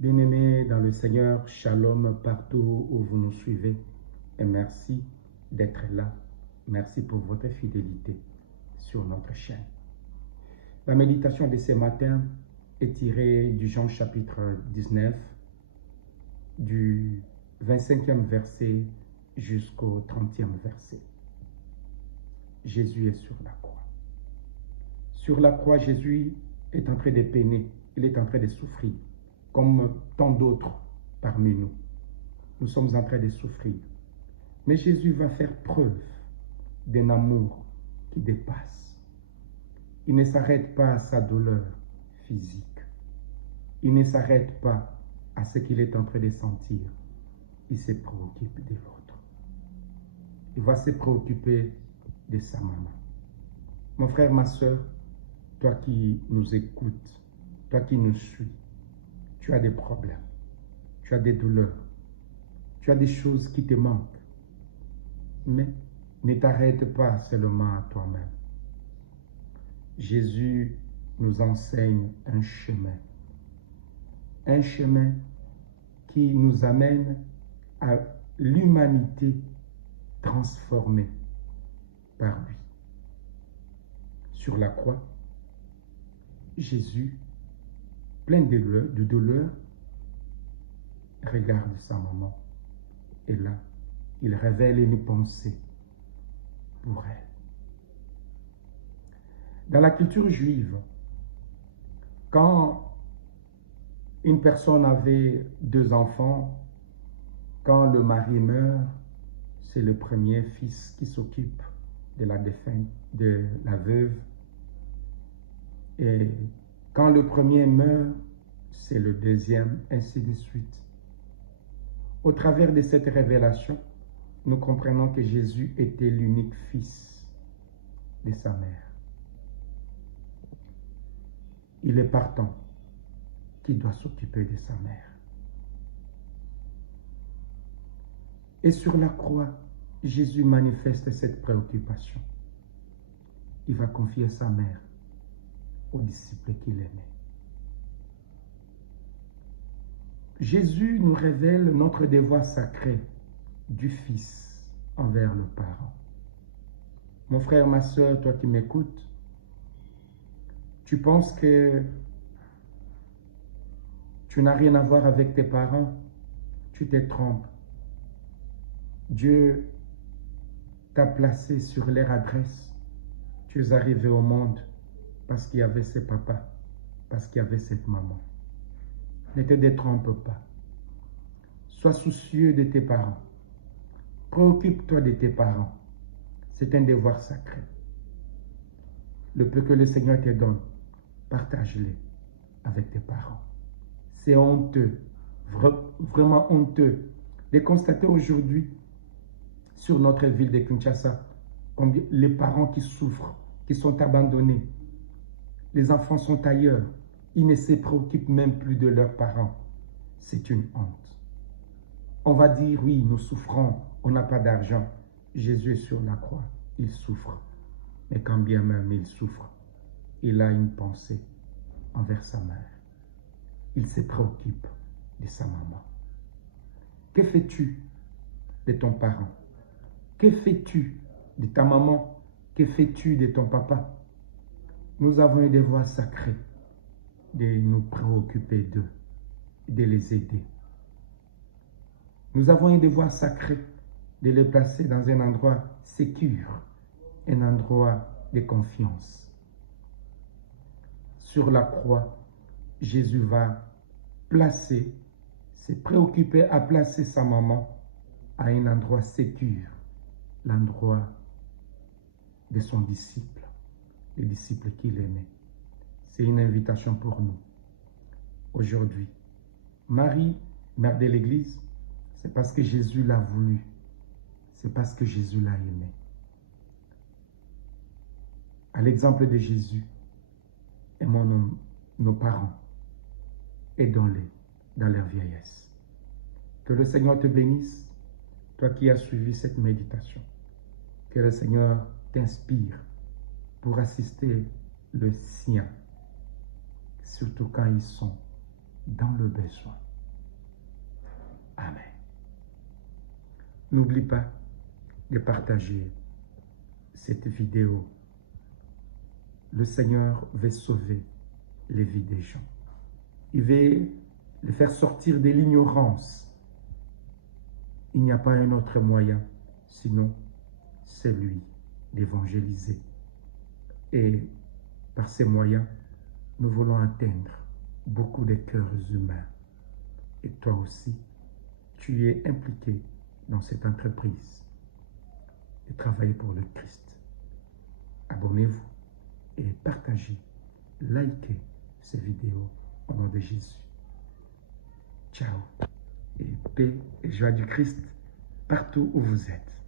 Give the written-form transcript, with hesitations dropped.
Bien-aimés dans le Seigneur, shalom partout où vous nous suivez et merci d'être là. Merci pour votre fidélité sur notre chaîne. La méditation de ce matin est tirée du Jean chapitre 19, du 25e verset jusqu'au 30e verset. Jésus est sur la croix. Sur la croix, Jésus est en train de peiner, il est en train de souffrir, comme tant d'autres parmi nous. Nous sommes en train de souffrir. Mais Jésus va faire preuve d'un amour qui dépasse. Il ne s'arrête pas à sa douleur physique. Il ne s'arrête pas à ce qu'il est en train de sentir. Il se préoccupe de l'autre. Il va se préoccuper de sa maman. Mon frère, ma soeur, toi qui nous écoutes, toi qui nous suis, tu as des problèmes, tu as des douleurs, tu as des choses qui te manquent. Mais ne t'arrête pas seulement à toi-même. Jésus nous enseigne un chemin qui nous amène à l'humanité transformée par lui. Sur la croix, Jésus, plein de douleur, regarde sa maman et là, il révèle une pensée pour elle. Dans la culture juive, quand une personne avait 2 enfants, quand le mari meurt, c'est le premier fils qui s'occupe de la défunte, de la veuve. Et quand le premier meurt, c'est le deuxième, ainsi de suite. Au travers de cette révélation, nous comprenons que Jésus était l'unique fils de sa mère. Il est partant qui doit s'occuper de sa mère. Et sur la croix, Jésus manifeste cette préoccupation. Il va confier sa mère aux disciples qu'il aimait. Jésus nous révèle notre devoir sacré du Fils envers le Parent. Mon frère, ma soeur, toi qui m'écoutes, tu penses que tu n'as rien à voir avec tes parents? Tu te trompes. Dieu t'a placé sur leur adresse. Tu es arrivé au monde parce qu'il y avait ce papa, parce qu'il y avait cette maman. Ne te détrompe pas. Sois soucieux de tes parents. Préoccupe-toi de tes parents. C'est un devoir sacré. Le peu que le Seigneur te donne, partage-le avec tes parents. C'est honteux, vraiment honteux, de constater aujourd'hui sur notre ville de Kinshasa combien les parents qui souffrent, qui sont abandonnés. Les enfants sont ailleurs. Ils ne se préoccupent même plus de leurs parents. C'est une honte. On va dire, oui, nous souffrons, on n'a pas d'argent. Jésus est sur la croix, il souffre. Mais quand bien même il souffre, il a une pensée envers sa mère. Il se préoccupe de sa maman. Que fais-tu de ton parent? Que fais-tu de ta maman? Que fais-tu de ton papa? Nous avons un devoir sacré de nous préoccuper d'eux, de les aider. Nous avons un devoir sacré de les placer dans un endroit sécure, un endroit de confiance. Sur la croix, Jésus va se préoccuper à placer sa maman à un endroit sécure, l'endroit de son disciple, le disciple qu'il aimait. C'est une invitation pour nous. Aujourd'hui, Marie, mère de l'Église, c'est parce que Jésus l'a voulu. C'est parce que Jésus l'a aimé. À l'exemple de Jésus, aimons nos parents. Aidons-les dans leur vieillesse. Que le Seigneur te bénisse, toi qui as suivi cette méditation. Que le Seigneur t'inspire pour assister le sien, surtout quand ils sont dans le besoin. N'oublie pas de partager cette vidéo. Le Seigneur veut sauver les vies des gens. Il veut les faire sortir de l'ignorance. Il n'y a pas un autre moyen, sinon c'est lui d'évangéliser. Et par ces moyens, nous voulons atteindre beaucoup de cœurs humains. Et toi aussi, tu es impliqué dans cette entreprise de travailler pour le Christ. Abonnez-vous et partagez, likez ces vidéos au nom de Jésus. Ciao et paix et joie du Christ partout où vous êtes.